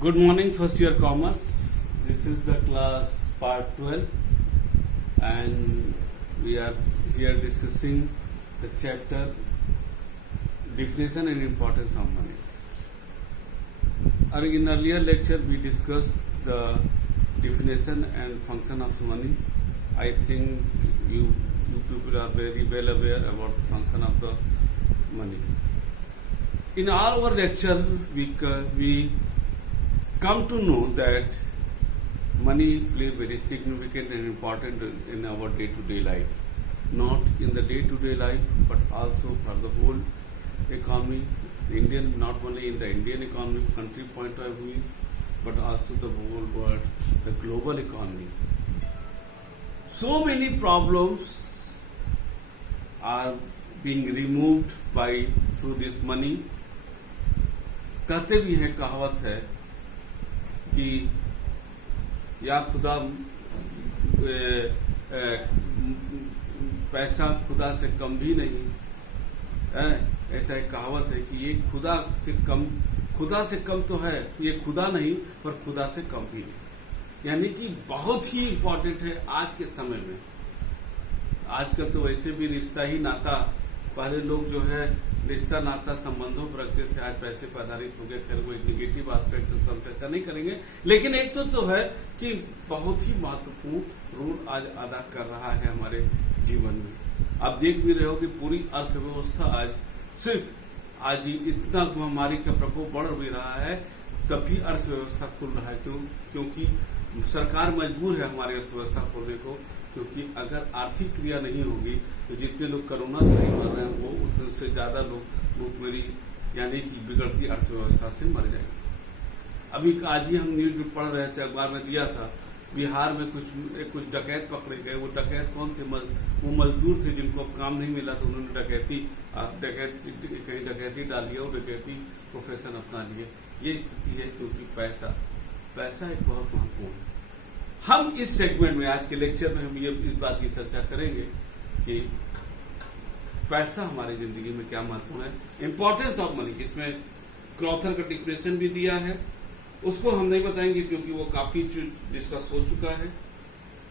Good morning, first year commerce. This is the class part 12, and we are here discussing the chapter definition and importance of money. In earlier lecture, we discussed the definition and function of money. I think you people are very well aware about the function of the money. In all our lecture, we come to know that money plays very significant and important in our day-to-day life. Not in the day-to-day life, but also for the whole economy. Not only in the Indian economy, country point of view, but also the whole world, the global economy. So many problems are being removed through this money. कहते भी हैं, कहावत है कि या खुदा पैसा खुदा से कम भी नहीं है। ऐसा एक कहावत है कि ये खुदा से कम तो है, ये खुदा नहीं पर खुदा से कम भी नहीं। यानी कि बहुत ही इम्पोर्टेंट है आज के समय में। आजकल तो वैसे भी रिश्ता ही नाता, पहले लोग जो है रिश्ता नाता संबंधों पर रखते थे, आज पैसे पर आधारित हो गए। खैर वो एक निगेटिव एस्पेक्ट उसको हम चर्चा नहीं करेंगे, लेकिन एक तो है कि बहुत ही महत्वपूर्ण रोल आज अदा कर रहा है हमारे जीवन में। आप देख भी रहे हो कि पूरी अर्थव्यवस्था आज सिर्फ आज इतना महामारी का प्रकोप बढ़ भी रहा है, तब भी अर्थव्यवस्था खुल रहा है। क्योंकि सरकार मजबूर है हमारी अर्थव्यवस्था खोलने को, क्योंकि अगर आर्थिक क्रिया नहीं होगी तो जितने लोग कोरोना से नहीं मर रहे हैं वो उससे ज़्यादा लोग भूखमरी यानी कि बिगड़ती अर्थव्यवस्था से मर जाएंगे। अभी आज ही हम न्यूज में पढ़ रहे थे, अखबार में दिया था, बिहार में कुछ डकैत पकड़े गए। वो डकैत कौन थे? वो मजदूर थे जिनको काम नहीं मिला तो उन्होंने कहीं डकैती डाल लिया और डकैती प्रोफेशन अपना लिए। ये स्थिति है क्योंकि पैसा एक बहुत महत्वपूर्ण है। हम इस सेगमेंट में आज के लेक्चर में हम इस बात की चर्चा करेंगे कि पैसा हमारी जिंदगी में क्या महत्वपूर्ण है, इंपॉर्टेंस ऑफ मनी। इसमें क्रॉथर का डिफिनेशन भी दिया है, उसको हम नहीं बताएंगे क्योंकि वो काफी डिस्कस हो चुका है।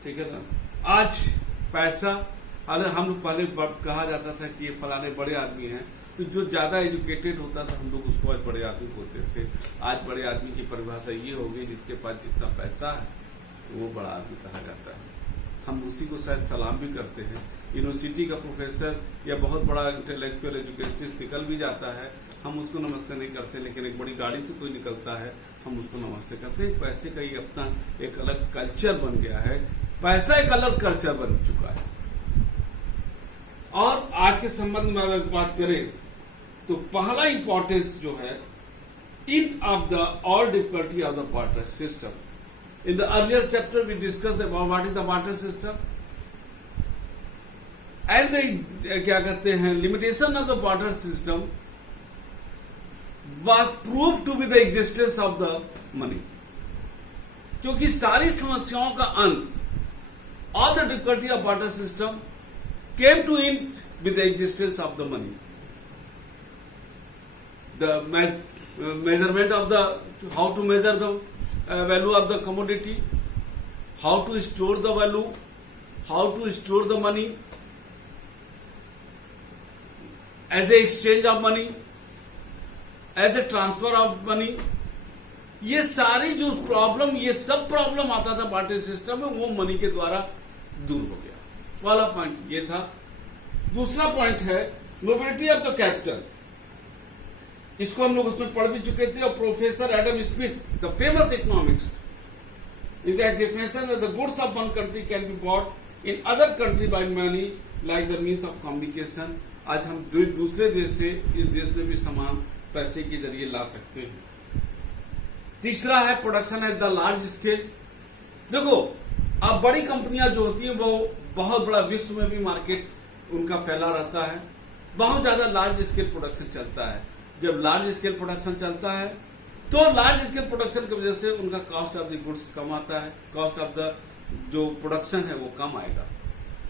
ठीक है ना। आज पैसा, अगर हम लोग पहले कहा जाता था कि ये फलाने बड़े आदमी हैं, तो जो ज्यादा एजुकेटेड होता था हम लोग उसको आज बड़े आदमी बोलते थे। आज बड़े आदमी की परिभाषा ये होगी जिसके पास जितना पैसा है तो वो बड़ा आदमी कहा जाता है। हम उसी को शायद सलाम भी करते हैं। यूनिवर्सिटी का प्रोफेसर या बहुत बड़ा इंटेलेक्चुअल एजुकेशनिस्ट निकल भी जाता है, हम उसको नमस्ते नहीं करते, लेकिन एक बड़ी गाड़ी से कोई निकलता है हम उसको नमस्ते करते हैं। पैसे का ही अपना एक अलग कल्चर बन गया है, पैसा एक अलग कल्चर बन चुका है। और आज के संबंध में अगर बात करें तो पहला इंपॉर्टेंस जो है in of the all difficulty of the water system. In the earlier chapter, we discussed about what is the water system and the क्या कहते हैं limitation of the water system was proved to be the existence of the money। क्योंकि सारी समस्याओं का अंत, all the difficulty of water system came to end with the existence of the money। The measurement of how to measure the value of the commodity, how to store the value, how to store the money as a exchange of money, as a transfer of money। ये सारी जो problem, ये सब problem आता था water system में, वो money के द्वारा दूर हो गया। पहला पॉइंट ये था। दूसरा पॉइंट है मोबिलिटी ऑफ द कैपिटल। इसको हम लोग उसमें पढ़ भी चुके थे, और professor Adam Smith, the famous economics, in that definition that the goods of one country can be bought in other country bye money like the means of communication. आज हम दूसरे देश से इस देश में भी सामान पैसे के जरिए ला सकते हैं। तीसरा है production at the large scale. देखो, अब बड़ी कंपनियां जो होती हैं वो बहुत बड़ा विश्व में भी मार्केट उनका फैला रहता है, बहुत ज्यादा लार्ज स्केल प्रोडक्शन चलता है। जब लार्ज स्केल प्रोडक्शन चलता है तो लार्ज स्केल प्रोडक्शन की वजह से उनका कॉस्ट ऑफ द गुड्स कम आता है, कॉस्ट ऑफ द जो प्रोडक्शन है वो कम आएगा।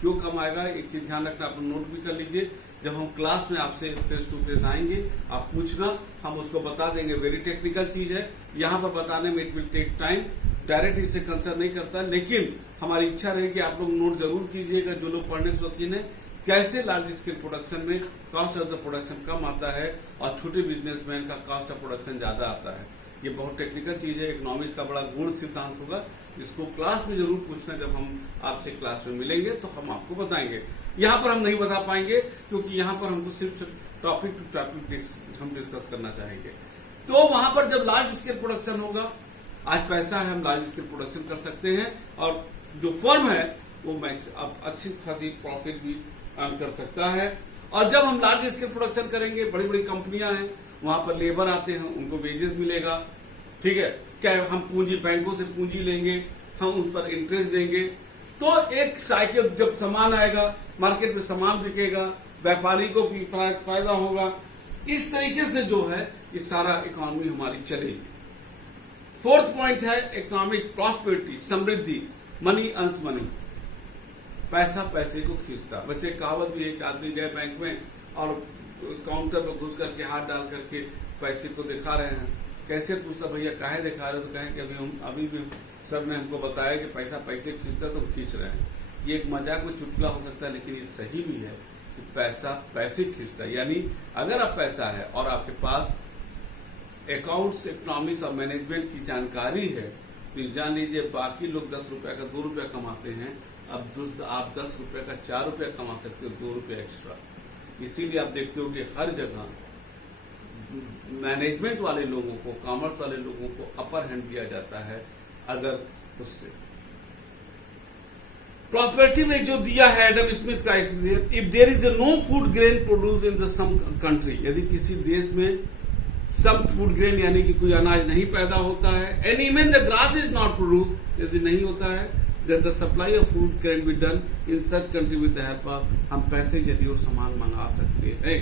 क्यों कम आएगा? एक चीज ध्यान रखना, आप नोट भी कर लीजिए जब हम क्लास में आपसे फेस टू फेस आएंगे, आप पूछना, हम उसको बता देंगे। वेरी टेक्निकल चीज है, यहाँ पर बताने में it will take time, direct इससे कंसर्न नहीं करता, लेकिन हमारी इच्छा रहेगी आप लोग नोट जरूर कीजिएगा जो लोग पढ़ने के शौकीन है, कैसे लार्ज स्केल प्रोडक्शन में कॉस्ट ऑफ द प्रोडक्शन कम आता है और छोटे बिजनेसमैन का कॉस्ट ऑफ प्रोडक्शन ज्यादा आता है। ये बहुत टेक्निकल चीज है, इकोनॉमिक्स का बड़ा गुण सिद्धांत होगा, इसको क्लास में जरूर पूछना। जब हम आपसे क्लास में मिलेंगे तो हम आपको बताएंगे। यहाँ पर हम नहीं बता पाएंगे क्योंकि यहाँ पर हमको सिर्फ टॉपिक टू टॉपिक हम डिस्कस करना चाहेंगे। तो वहां पर जब लार्ज स्केल प्रोडक्शन होगा, आज पैसा है, हम लार्ज स्केल प्रोडक्शन कर सकते हैं और जो फर्म है वो मैक्स अब अच्छी खासी प्रॉफिट भी अर्न कर सकता है। और जब हम लार्ज स्केल प्रोडक्शन करेंगे, बड़ी बड़ी कंपनियां हैं, वहां पर लेबर आते हैं, उनको वेजेस मिलेगा, ठीक है। क्या हम पूंजी, बैंकों से पूंजी लेंगे, हम उस पर इंटरेस्ट देंगे, तो एक साइकिल, जब सामान आएगा मार्केट में, सामान बिकेगा, व्यापारी को भी फायदा होगा। इस तरीके से जो है ये सारा इकोनॉमी हमारी चलेगी। फोर्थ पॉइंट है इकोनॉमिक प्रॉस्पेरिटी, समृद्धि। मनी अर्न्स मनी, पैसा पैसे को खींचता। वैसे कहावत भी है कि आदमी गए बैंक में और काउंटर पर घुस करके हाथ डाल करके पैसे को दिखा रहे हैं। कैसे पूछता, भैया काहे दिखा रहे हो? तो कहें कि अभी भी सर ने हमको बताया कि पैसा पैसे खींचता, तो खींच रहे हैं। ये एक मजाक में चुटकुला हो सकता है, लेकिन ये सही भी है कि पैसा पैसे खींचता है। यानी अगर आप पैसा है और आपके पास अकाउंट्स, इकोनॉमिक्स और मैनेजमेंट की जानकारी है, तो जान लीजिए बाकी लोग 10 रुपया का 2 रुपया कमाते हैं, अब आप 10 रुपये का 4 रुपया कमा सकते हो, 2 रुपया एक्स्ट्रा। इसीलिए आप देखते हो कि हर जगह मैनेजमेंट वाले लोगों को, कॉमर्स वाले लोगों को अपर हैंड दिया जाता है अदर उससे। प्रॉस्पेरिटी में जो दिया है एडम स्मिथ का, if there is no food grain produce in the some country, यदि किसी देश में सम फूड ग्रेन यानी कि कोई अनाज नहीं पैदा होता है, and even the grass is not produce, यदि नहीं होता है, then the supply of food can be done in such country with the help of, हम पैसे यदि वो सामान मंगा सकते हैं।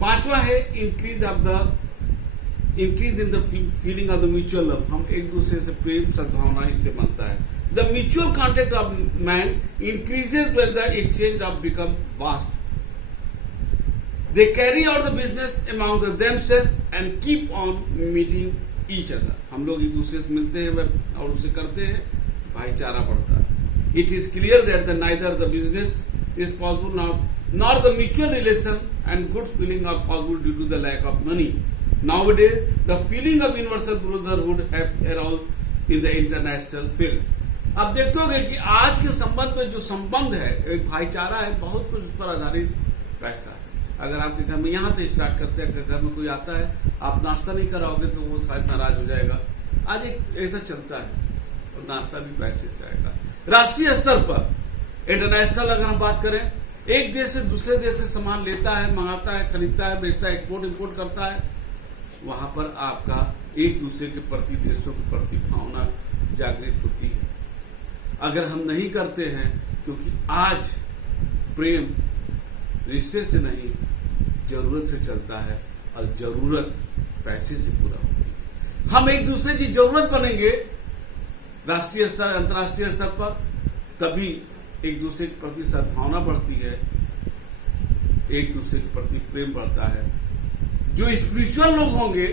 पांचवा है increase in the feeling of the mutual love, हम एक दूसरे से प्रेम सद्भावना इससे बनता है। The mutual contact of man increases when the exchange of become vast, they carry out the business among themself and keep on meeting each other, हम लोग एक दूसरे से मिलते हैं और उसे करते हैं, भाईचारा बढ़ता है। It is clear that neither the business is possible nor the mutual relation and good feeling are possible due to the lack of money. Nowadays the feeling of universal brotherhood have aroused in the international field. आप देखते होंगे कि आज के संबंध में जो संबंध है, एक भाईचारा है, बहुत कुछ उस पर आधारित पैसा है। अगर आपके घर में यहाँ से स्टार्ट करते हैं, अगर घर में कोई आता है, आप नाश्ता नहीं कराओगे तो वो शायद नाराज हो जाएगा। आज एक ऐसा चलता है, और नाश्ता भी पैसे से आएगा। राष्ट्रीय स्तर पर इंटरनेशनल अगर हम बात करें, एक देश से दूसरे देश से सामान लेता है, मंगाता है, खरीदता है, बेचता है, एक्सपोर्ट इंपोर्ट करता है, वहां पर आपका एक दूसरे के प्रति, देशों के प्रति भावना जागृत होती है। अगर हम नहीं करते हैं, क्योंकि आज प्रेम रिश्ते से नहीं जरूरत से चलता है, और जरूरत पैसे से पूरा होती है। हम एक दूसरे की जरूरत बनेंगे राष्ट्रीय स्तर, अंतर्राष्ट्रीय स्तर पर, तभी एक दूसरे के प्रति सद्भावना बढ़ती है, एक दूसरे के प्रति प्रेम बढ़ता है। जो स्पिरिचुअल लोग होंगे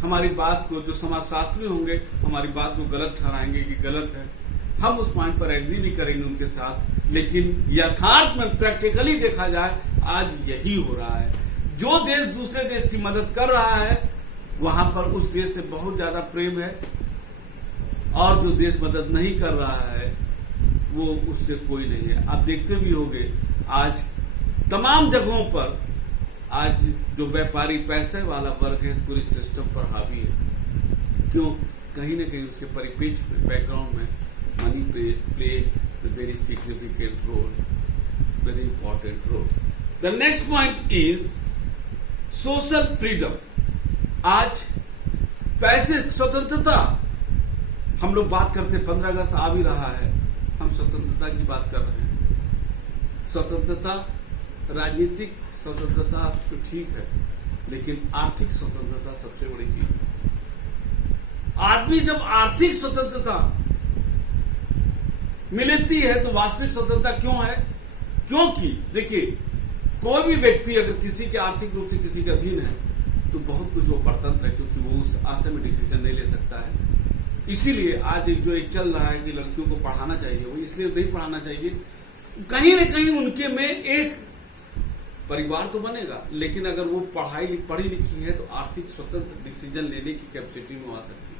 हमारी बात को, जो समाजशास्त्री होंगे हमारी बात को गलत ठहराएंगे कि गलत है, हम उस पॉइंट पर एग्री भी करेंगे उनके साथ, लेकिन यथार्थ में प्रैक्टिकली देखा जाए आज यही हो रहा है। जो देश दूसरे देश की मदद कर रहा है, वहां पर उस देश से बहुत ज्यादा प्रेम है, और जो देश मदद नहीं कर रहा है वो उससे कोई नहीं है। आप देखते भी होंगे आज तमाम जगहों पर, आज जो व्यापारी पैसे वाला वर्ग है पूरे सिस्टम पर हावी है। क्यों? कहीं ना कहीं उसके परिपेक्ष में, बैकग्राउंड में money play very significant role, very important role. The next point is social freedom. आज पैसे, स्वतंत्रता, हम लोग बात करते, 15 अगस्त आ भी रहा है, हम स्वतंत्रता की बात कर रहे हैं। स्वतंत्रता, राजनीतिक स्वतंत्रता तो ठीक है, लेकिन आर्थिक स्वतंत्रता सबसे बड़ी चीज है। आदमी जब आर्थिक स्वतंत्रता मिलती है तो वास्तविक स्वतंत्रता क्यों है? क्योंकि देखिए, कोई भी व्यक्ति अगर किसी के आर्थिक रूप से किसी के अधीन है तो बहुत कुछ वो परतंत्र है, क्योंकि वो उस आशय में डिसीजन नहीं ले सकता है। इसीलिए आज जो एक चल रहा है कि लड़कियों को पढ़ाना चाहिए, वो इसलिए नहीं पढ़ाना चाहिए, कहीं ना कहीं उनके में एक परिवार तो बनेगा, लेकिन अगर वो पढ़ी लिखी है तो आर्थिक स्वतंत्र डिसीजन लेने की कैपेसिटी में आ सकती है।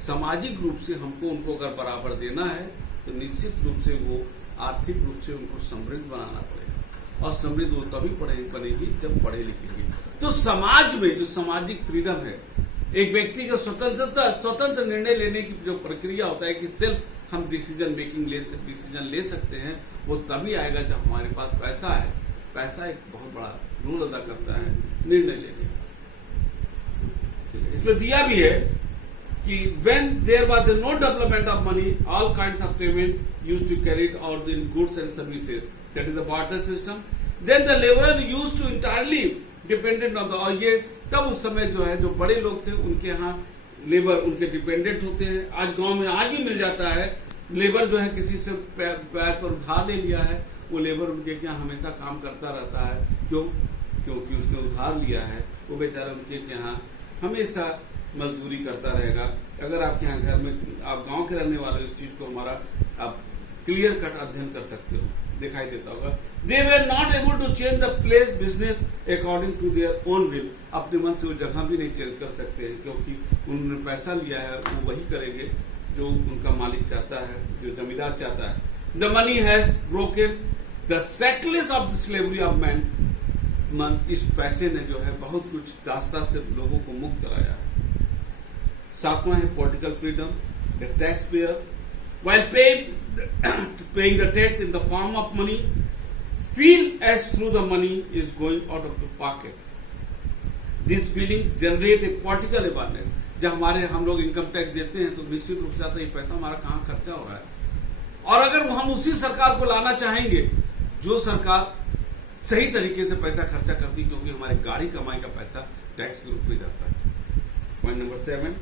सामाजिक रूप से हमको उनको अगर बराबर देना है तो निश्चित रूप से वो आर्थिक रूप से उनको समृद्ध बनाना पड़ेगा, और समृद्ध वो तभी बनेगी जब पढ़े लिखेंगे। तो समाज में जो सामाजिक फ्रीडम है, एक व्यक्ति का स्वतंत्र निर्णय लेने की जो प्रक्रिया होता है कि सिर्फ हम डिसीजन ले सकते हैं, वो तभी आएगा जब हमारे पास पैसा है। पैसा एक बहुत बड़ा रोल अदा करता है निर्णय लेने का। इसमें दिया भी है कि when there was no development of money, all kinds of payment used to carry out in goods and services, that is the barter system, then the laborer used to entirely dependent on the, और ये तब उस समय जो है जो बड़े लोग थे उनके यहाँ लेबर उनके डिपेंडेंट होते हैं। आज गांव में आज ही मिल जाता है, लेबर जो है किसी से पैर पर उधार ले लिया है, वो लेबर उनके यहाँ हमेशा काम करता रहता है। क्यों? क्योंकि उसने उधार लिया है, वो बेचारा उनके यहाँ हमेशा मजदूरी करता रहेगा। अगर आपके यहाँ घर में आप गांव के रहने वाले इस चीज को हमारा आप क्लियर कट अध्ययन कर सकते हो, दिखाई देता होगा। They were not able to change the place business according to their own will, अपने मन से वो जगह भी नहीं चेंज कर सकते हैं, क्योंकि उन्होंने पैसा लिया है, वो वही करेंगे जो उनका मालिक चाहता है, जो जमींदार चाहता है। The money has broken the shackles of the slavery of man, इस पैसे ने जो है बहुत कुछ दास्ता से लोगों को मुक्त कराया है। सातवां है political freedom, the tax payer while paying the tax in the form of money feel as through the money is going out of the pocket. This feeling generate a political awareness. जब हम लोग income tax देते हैं तो निश्चित रूप से आता है ये पैसा हमारा कहाँ खर्चा हो रहा है। और अगर हम उसी सरकार को लाना चाहेंगे जो सरकार सही तरीके से पैसा खर्चा करती है, क्योंकि हमारे गाड़ी कमाई का पैसा टैक्स के रूप में जाता है। पॉइंट नंबर 7,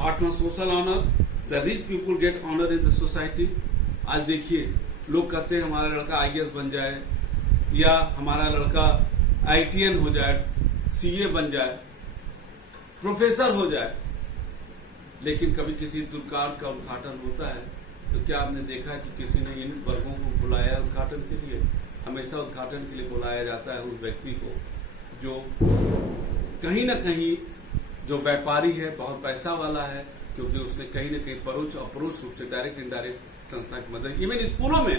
8वां social honour, the rich people get honour in the society. आज देखिए लोग कहते हैं हमारा लड़का IAS बन जाए, या हमारा लड़का ITN हो जाए, CA बन जाए, प्रोफेसर हो जाए, लेकिन कभी किसी दुकान का उद्घाटन होता है तो क्या आपने देखा कि किसी ने इन वर्गों को बुलाया उद्घाटन के लिए? हमेशा उद्घाटन के लिए बुलाया जाता है उस व्यक्ति को जो कहीं ना कहीं जो व्यापारी है, बहुत पैसा वाला है, क्योंकि उसने कहीं ना कहीं परोक्ष अपरोक्ष रूप से डायरेक्ट इनडायरेक्ट संस्था की मदद। इवन स्कूलों में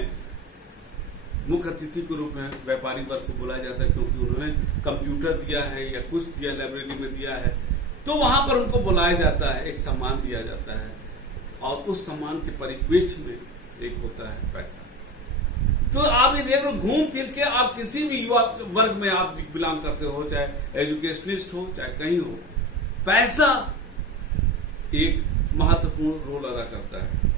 मुख्य अतिथि के रूप में व्यापारी वर्ग को बुलाया जाता है, क्योंकि उन्होंने कंप्यूटर दिया है या कुछ दिया, लाइब्रेरी में दिया है, तो वहां पर उनको बुलाया जाता है, एक सम्मान दिया जाता है, और उस सम्मान के परिप्रेक्ष्य में एक होता है पैसा। तो आप ये देख लो, घूम फिर के आप किसी भी युवा वर्ग में आप बिलोंग करते हो, चाहे एजुकेशनिस्ट हो चाहे कहीं हो, पैसा एक महत्वपूर्ण रोल अदा करता है।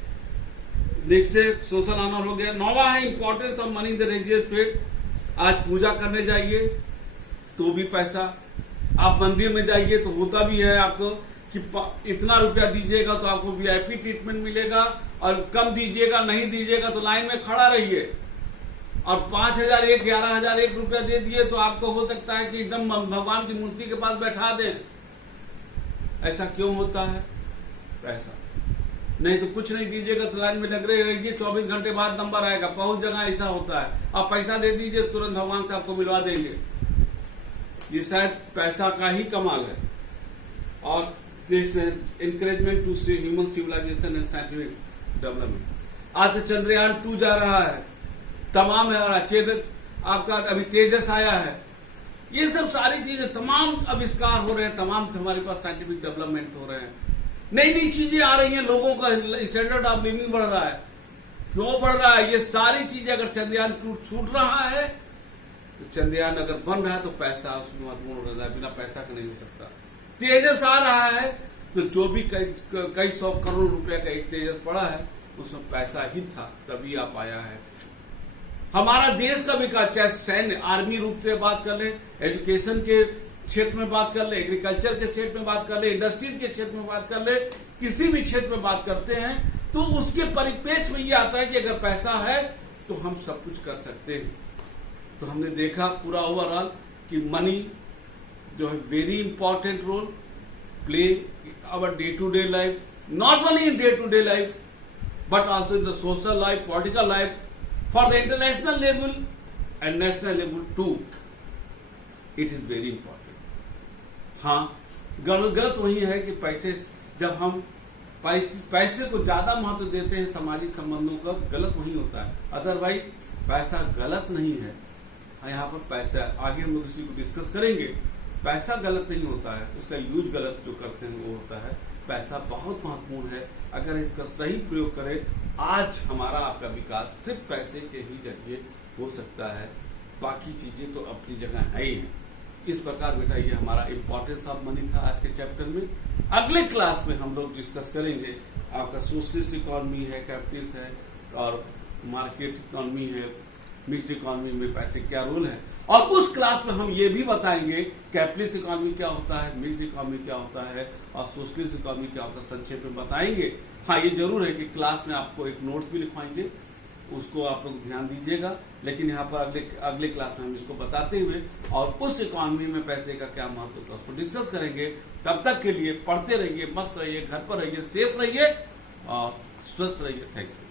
नेक्स्ट सोशल ऑनर हो गया। 9वां है importance of money in the religious faith. आज पूजा करने जाइए तो भी पैसा, आप मंदिर में जाइए तो होता भी है आपको कि इतना रुपया दीजिएगा तो आपको VIP ट्रीटमेंट मिलेगा, और कम दीजिएगा नहीं दीजिएगा तो लाइन में खड़ा रहिए, और 5,000 1 11,000 1 रुपया दे दिए तो आपको हो सकता है कि एकदम भगवान की मूर्ति के पास बैठा दें। ऐसा क्यों होता है? पैसा नहीं तो कुछ नहीं दीजिएगा तो लाइन में लग रहे रहिए, 24 घंटे बाद नंबर आएगा। बहुत जगह ऐसा होता है, आप पैसा दे दीजिए तुरंत भगवान से आपको मिलवा देंगे। ये शायद पैसा का ही कमाल है। और this encouragement to human civilisation and scientific development. आज चंद्रयान 2 जा रहा है, तमाम है, आपका अभी तेजस आया है, ये सब सारी चीजें, तमाम आविष्कार हो रहे हैं, तमाम हमारे पास साइंटिफिक डेवलपमेंट हो रहे हैं, नई नई चीजें आ रही हैं, लोगों का स्टैंडर्ड ऑफ लिविंग बढ़ रहा है। क्यों बढ़ रहा है? ये सारी चीजें अगर चंद्रयान छूट रहा है तो चंद्रयान अगर बन रहा है तो पैसा उसमें महत्वपूर्ण हो रहा है, बिना पैसा का नहीं हो सकता। तेजस आ रहा है तो जो भी कई 100 करोड़ रुपए का एक तेजस पड़ा है उसमें पैसा ही था, तभी आप आया है। हमारा देश का विकास, चाहे सैन्य आर्मी रूप से बात कर ले, एजुकेशन के क्षेत्र में बात कर ले, एग्रीकल्चर के क्षेत्र में बात कर ले, इंडस्ट्रीज के क्षेत्र में बात कर ले, किसी भी क्षेत्र में बात करते हैं तो उसके परिप्रेक्ष्य में ये आता है कि अगर पैसा है तो हम सब कुछ कर सकते हैं। तो हमने देखा पूरा ओवरऑल कि मनी जो है very important role play our day to day life, not only in day to day life but also in the social life, political life, for the international level and national level too. It is very important. हाँ, गलत वही है कि पैसे जब हम पैसे को ज्यादा महत्व देते हैं सामाजिक संबंधों का, गलत वही होता है। अदरवाइज पैसा गलत नहीं है। यहाँ पर पैसा आगे हम लोग इसी को डिस्कस करेंगे। पैसा गलत नहीं होता है, उसका यूज गलत जो करते हैं वो होता है। पैसा बहुत महत्वपूर्ण है, अगर इसका सही प्रयोग करें आज हमारा आपका विकास सिर्फ पैसे के ही जरिए हो सकता है, बाकी चीजें तो अपनी जगह है ही है। इस प्रकार बेटा ये हमारा इंपॉर्टेंस ऑफ मनी था आज के चैप्टर में। अगले क्लास में हम लोग डिस्कस करेंगे आपका सोशलिस्ट इकोनॉमी है, कैपिटलिस्ट है और मार्केट इकोनॉमी है, मिक्स्ड इकोनॉमी में पैसे क्या रोल है। और उस क्लास में हम ये भी बताएंगे कैपिटलिस्ट इकोनॉमी क्या होता है, मिक्स्ड इकोनॉमी क्या होता है और सोशलिस्ट इकोनॉमी क्या होता है, संक्षेप में बताएंगे। हाँ, ये जरूर है कि क्लास में आपको एक नोट्स भी लिखवाएंगे, उसको आप लोग ध्यान दीजिएगा। लेकिन यहाँ पर अगले क्लास में हम इसको बताते हुए और उस इकोनॉमी में पैसे का क्या महत्व होता है उसको डिस्कस करेंगे। तब तक के लिए पढ़ते रहिए, मस्त रहिए, घर पर रहिए, सेफ रहिए और स्वस्थ रहिए। Thank you.